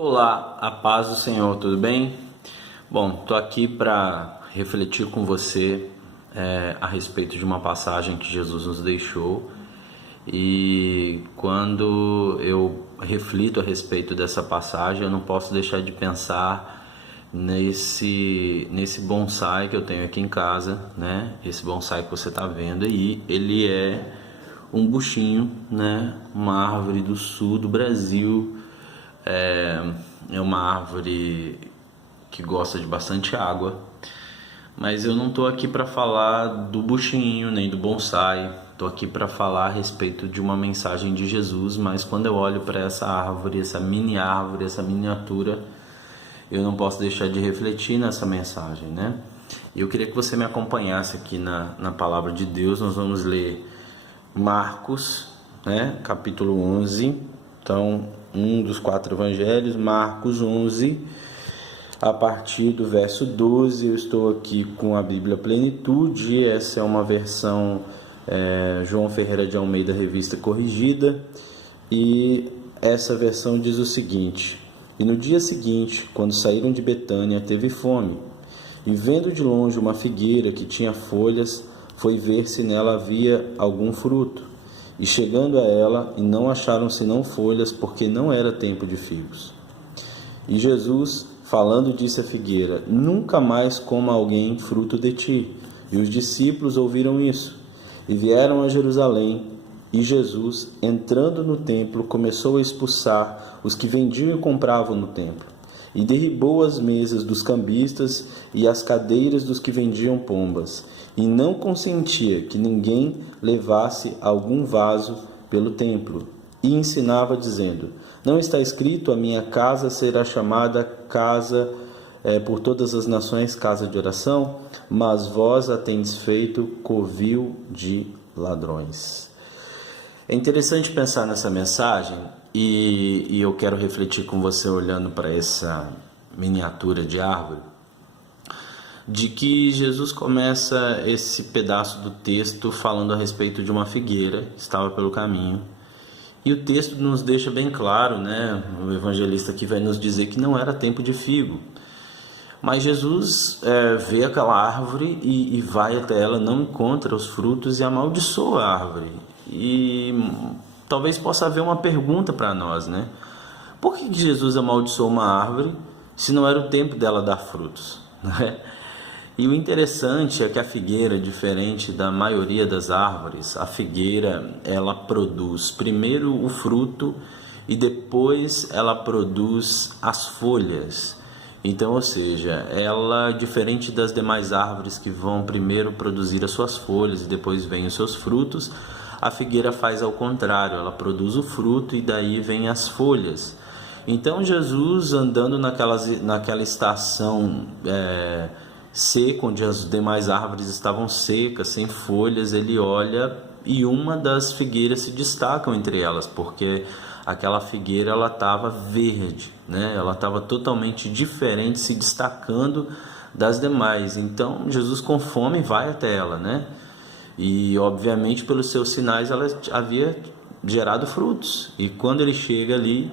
Olá, a paz do Senhor, tudo bem? Bom, estou aqui para refletir com você a respeito de uma passagem que Jesus nos deixou, e quando eu reflito a respeito dessa passagem, eu não posso deixar de pensar nesse bonsai que eu tenho aqui em casa, né? Esse bonsai que você está vendo aí, ele é um buchinho, né? Uma árvore do sul do Brasil. É uma árvore que gosta de bastante água, mas eu não estou aqui para falar do buchinho nem do bonsai. Estou aqui para falar a respeito de uma mensagem de Jesus, mas quando eu olho para essa árvore, essa miniatura, eu não posso deixar de refletir nessa mensagem, né? E eu queria que você me acompanhasse aqui na palavra de Deus. Nós vamos ler Marcos, né, capítulo 11. Então, um dos 4 evangelhos, Marcos 11, a partir do verso 12. Eu estou aqui com a Bíblia Plenitude. Essa é uma versão João Ferreira de Almeida, revista corrigida, e essa versão diz o seguinte: E no dia seguinte, quando saíram de Betânia, teve fome, e vendo de longe uma figueira que tinha folhas, foi ver se nela havia algum fruto. E chegando a ela, e não acharam senão folhas, porque não era tempo de figos. E Jesus, falando, disse à figueira: Nunca mais coma alguém fruto de ti. E os discípulos ouviram isso, e vieram a Jerusalém. E Jesus, entrando no templo, começou a expulsar os que vendiam e compravam no templo, e derribou as mesas dos cambistas e as cadeiras dos que vendiam pombas, e não consentia que ninguém levasse algum vaso pelo templo. E ensinava, dizendo: Não está escrito, a minha casa será chamada casa por todas as nações, casa de oração? Mas vós a tendes feito covil de ladrões. É interessante pensar nessa mensagem, e eu quero refletir com você olhando para essa miniatura de árvore, de que Jesus começa esse pedaço do texto falando a respeito de uma figueira que estava pelo caminho. E o texto nos deixa bem claro, né? O evangelista aqui vai nos dizer que não era tempo de figo. Mas Jesus vê aquela árvore e vai até ela, não encontra os frutos e amaldiçoa a árvore. E talvez possa haver uma pergunta para nós, né? Por que Jesus amaldiçoou uma árvore se não era o tempo dela dar frutos, né? E o interessante é que a figueira, diferente da maioria das árvores, a figueira ela produz primeiro o fruto e depois ela produz as folhas. Então, ou seja, ela, diferente das demais árvores que vão primeiro produzir as suas folhas e depois vêm os seus frutos, a figueira faz ao contrário, ela produz o fruto e daí vêm as folhas. Então Jesus, andando naquela estação seca, onde as demais árvores estavam secas, sem folhas, ele olha e uma das figueiras se destaca entre elas, porque aquela figueira ela estava verde, né? Ela estava totalmente diferente, se destacando das demais. Então Jesus, com fome, vai até ela, né? E obviamente pelos seus sinais ela havia gerado frutos. E quando ele chega ali,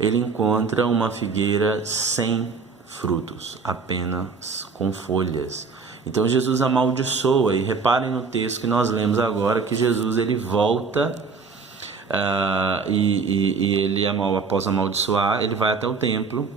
ele encontra uma figueira sem frutos, apenas com folhas. Então Jesus amaldiçoa, e reparem no texto que nós lemos agora que Jesus ele volta e ele, após amaldiçoar, ele vai até o templo,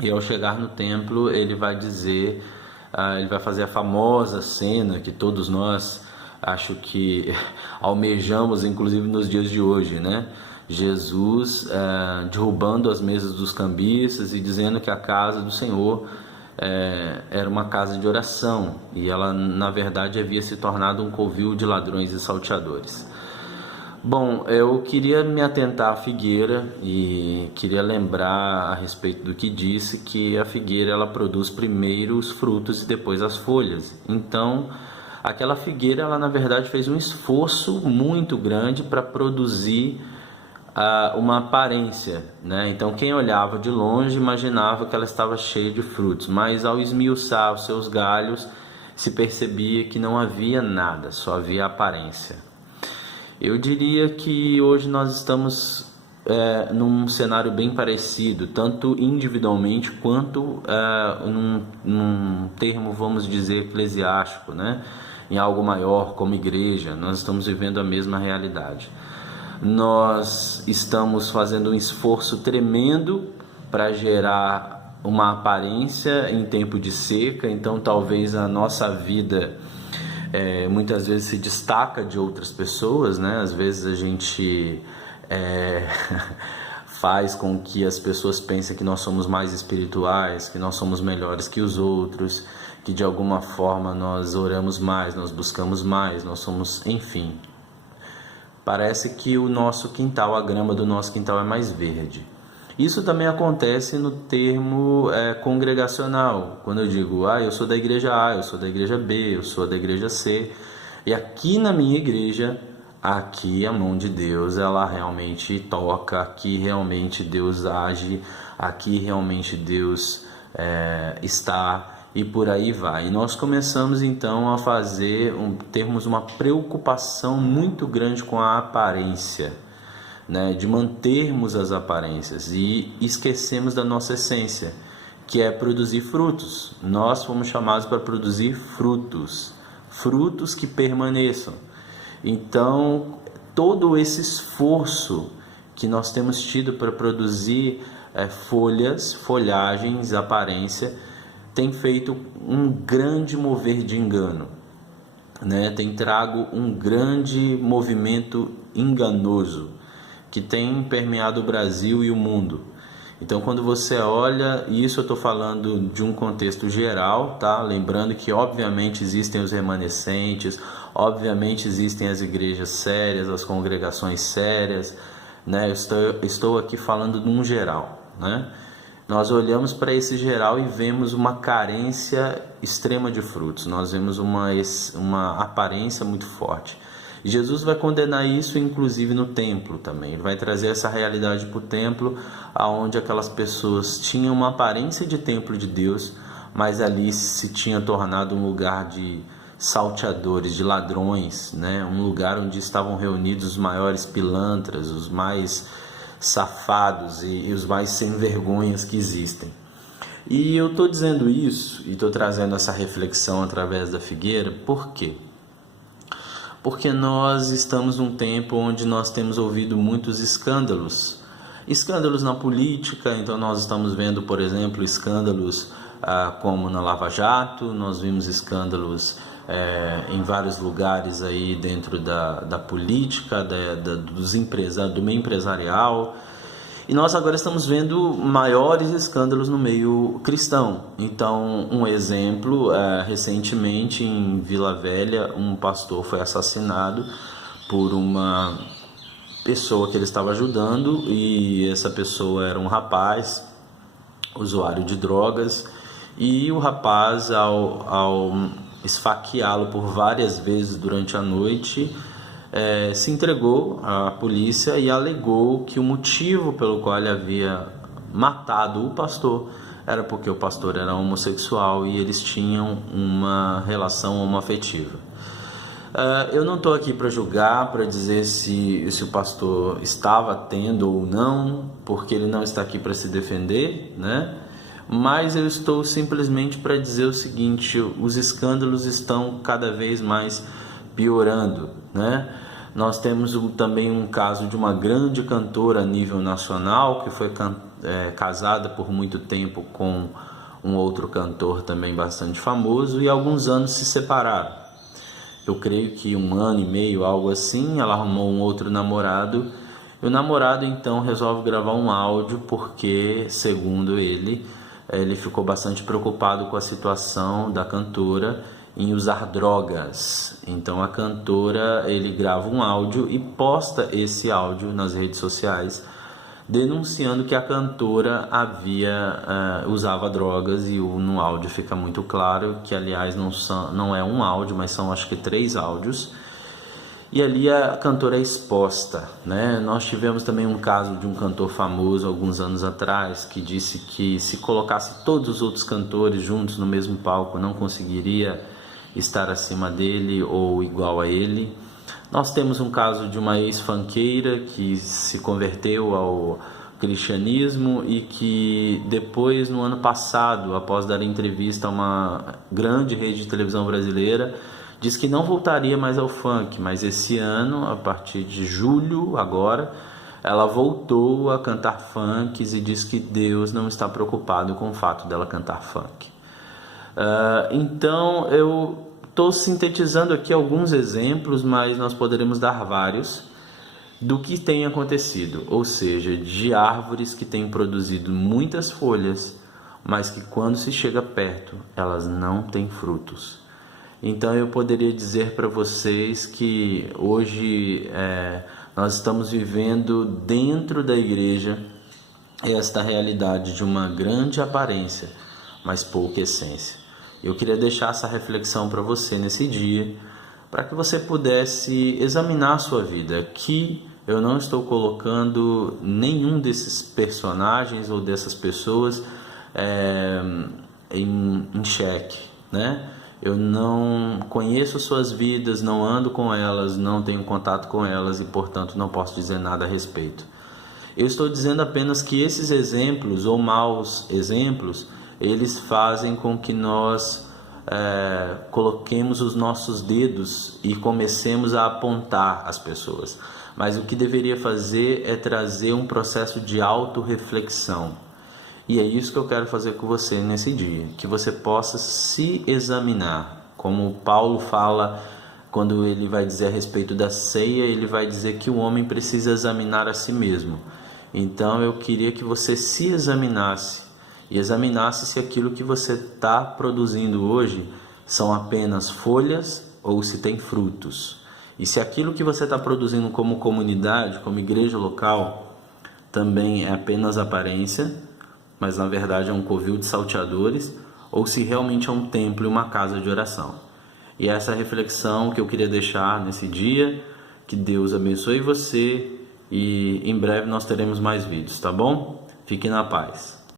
e ao chegar no templo ele vai dizer, ele vai fazer a famosa cena que todos nós acho que almejamos, inclusive nos dias de hoje, né? Jesus derrubando as mesas dos cambistas e dizendo que a casa do Senhor era uma casa de oração, e ela na verdade havia se tornado um covil de ladrões e salteadores. Bom, eu queria me atentar à figueira e queria lembrar a respeito do que disse, que a figueira ela produz primeiro os frutos e depois as folhas. Então aquela figueira ela na verdade fez um esforço muito grande para produzir uma aparência, né? Então quem olhava de longe imaginava que ela estava cheia de frutos, mas ao esmiuçar os seus galhos se percebia que não havia nada, só havia aparência. Eu diria que hoje nós estamos num cenário bem parecido, tanto individualmente quanto num termo, vamos dizer, eclesiástico, né? Em algo maior como igreja. Nós estamos vivendo a mesma realidade. Nós estamos fazendo um esforço tremendo para gerar uma aparência em tempo de seca, então talvez a nossa vida muitas vezes se destaca de outras pessoas, né? Às vezes a gente faz com que as pessoas pensem que nós somos mais espirituais, que nós somos melhores que os outros, que de alguma forma nós oramos mais, nós buscamos mais, nós somos, enfim. Parece que o nosso quintal, a grama do nosso quintal é mais verde. Isso também acontece no termo congregacional, quando eu digo, eu sou da igreja A, eu sou da igreja B, eu sou da igreja C, e aqui na minha igreja, aqui a mão de Deus, ela realmente toca, aqui realmente Deus age, aqui realmente Deus está, e por aí vai. E nós começamos então a termos uma preocupação muito grande com a aparência, né? De mantermos as aparências, e esquecemos da nossa essência, que é produzir frutos. Nós fomos chamados para produzir frutos que permaneçam. Então, todo esse esforço que nós temos tido para produzir folhagens, aparência, tem feito um grande mover de engano, né? Tem trago um grande movimento enganoso que tem permeado o Brasil e o mundo. Então, quando você olha, e isso eu estou falando de um contexto geral, tá? Lembrando que obviamente existem os remanescentes, obviamente existem as igrejas sérias, as congregações sérias, né? Eu estou aqui falando de um geral, né? Nós olhamos para esse geral e vemos uma carência extrema de frutos, nós vemos uma aparência muito forte. E Jesus vai condenar isso, inclusive no templo também. Ele vai trazer essa realidade para o templo, onde aquelas pessoas tinham uma aparência de templo de Deus, mas ali se tinha tornado um lugar de salteadores, de ladrões, né? Um lugar onde estavam reunidos os maiores pilantras, os mais safados e os mais sem vergonhas que existem. E eu estou dizendo isso e estou trazendo essa reflexão através da figueira, por quê? Porque nós estamos num tempo onde nós temos ouvido muitos escândalos na política. Então nós estamos vendo, por exemplo, escândalos como na Lava Jato, nós vimos escândalos em vários lugares aí dentro da política, do meio empresarial. E nós agora estamos vendo maiores escândalos no meio cristão. Então, um exemplo, recentemente em Vila Velha, um pastor foi assassinado por uma pessoa que ele estava ajudando, e essa pessoa era um rapaz, usuário de drogas, e o rapaz, ao esfaqueá-lo por várias vezes durante a noite, se entregou à polícia e alegou que o motivo pelo qual ele havia matado o pastor era porque o pastor era homossexual e eles tinham uma relação homoafetiva. Eu não estou aqui para julgar, para dizer se o pastor estava tendo ou não, porque ele não está aqui para se defender, né? Mas eu estou simplesmente para dizer o seguinte: os escândalos estão cada vez mais piorando, né? Nós temos também um caso de uma grande cantora a nível nacional que foi casada por muito tempo com um outro cantor também bastante famoso, e há alguns anos se separaram. Eu creio que 1 ano e meio, algo assim. Ela arrumou um outro namorado, e o namorado então resolve gravar um áudio porque, segundo ele ficou bastante preocupado com a situação da cantora em usar drogas. Então a cantora, ele grava um áudio e posta esse áudio nas redes sociais, denunciando que a cantora usava drogas, e no áudio fica muito claro que, aliás, não é um áudio, mas são acho que 3 áudios, e ali a cantora é exposta, né? Nós tivemos também um caso de um cantor famoso alguns anos atrás que disse que se colocasse todos os outros cantores juntos no mesmo palco não conseguiria estar acima dele ou igual a ele. Nós temos um caso de uma ex-funkeira que se converteu ao cristianismo e que depois, no ano passado, após dar entrevista a uma grande rede de televisão brasileira, disse que não voltaria mais ao funk, mas esse ano, a partir de julho agora, ela voltou a cantar funks e diz que Deus não está preocupado com o fato dela cantar funk. Então eu estou sintetizando aqui alguns exemplos, mas nós poderemos dar vários do que tem acontecido, ou seja, de árvores que têm produzido muitas folhas, mas que quando se chega perto, elas não têm frutos. Então eu poderia dizer para vocês que hoje nós estamos vivendo dentro da igreja esta realidade de uma grande aparência, mas pouca essência. Eu queria deixar essa reflexão para você nesse dia, para que você pudesse examinar a sua vida. Aqui eu não estou colocando nenhum desses personagens ou dessas pessoas em xeque, né? Eu não conheço suas vidas, não ando com elas, não tenho contato com elas e, portanto, não posso dizer nada a respeito. Eu estou dizendo apenas que esses exemplos ou maus exemplos, eles fazem com que nós coloquemos os nossos dedos e comecemos a apontar as pessoas. Mas o que deveria fazer é trazer um processo de autorreflexão. E é isso que eu quero fazer com você nesse dia, que você possa se examinar. Como Paulo fala, quando ele vai dizer a respeito da ceia, ele vai dizer que o homem precisa examinar a si mesmo. Então eu queria que você se examinasse, e examinasse se aquilo que você está produzindo hoje são apenas folhas ou se tem frutos. E se aquilo que você está produzindo como comunidade, como igreja local, também é apenas aparência, mas na verdade é um covil de salteadores, ou se realmente é um templo e uma casa de oração. E essa é a reflexão que eu queria deixar nesse dia. Que Deus abençoe você e em breve nós teremos mais vídeos, tá bom? Fique na paz.